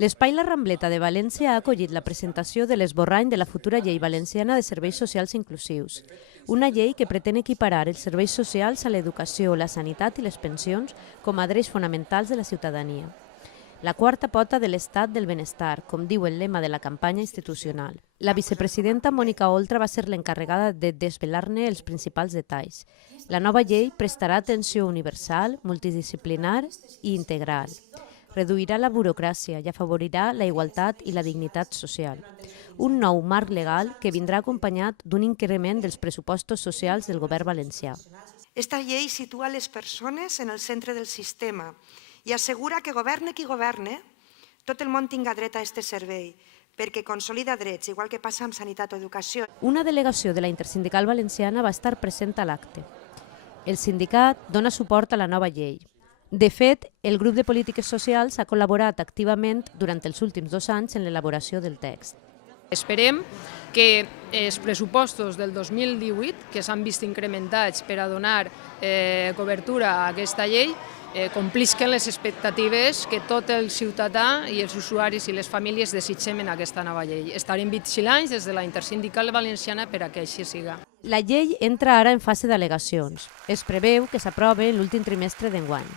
L'Espai La Rambleta de València ha acollit la presentació de l'esborrany de la futura llei valenciana de serveis socials inclusius. Una llei que pretén equiparar els serveis socials a l'educació, la sanitat i les pensions com a drets fonamentals de la ciutadania. La quarta pota de l'estat del benestar, com diu el lema de la campanya institucional. La vicepresidenta Mònica Oltra va ser l'encarregada de desvelar-ne els principals detalls. La nova llei prestarà atenció universal, multidisciplinar i integral. Reduirà la burocràcia i afavorirà la igualtat i la dignitat social. Un nou marc legal que vindrà acompanyat d'un increment dels pressupostos socials del govern valencià. Esta llei situa les persones en el centre del sistema i assegura que governe qui governe, tot el món tinga dret a aquest servei, perquè consolida drets, igual que passa amb sanitat o educació. Una delegació de la Intersindical Valenciana va estar present a l'acte. El sindicat dona suport a la nova llei. De fet, el grup de polítiques socials ha col·laborat activament durant els últims 2 anys en l'elaboració del text. Esperem que els pressupostos del 2018, que s'han vist incrementats per a donar cobertura a aquesta llei, complisquen les expectatives que tot el ciutadà i els usuaris i les famílies desitgem en aquesta nova llei. Estarem vigilants des de la Intersindical Valenciana per a que així siga. La llei entra ara en fase d'al·legacions. Es preveu que s'aprove en l'últim trimestre d'enguany.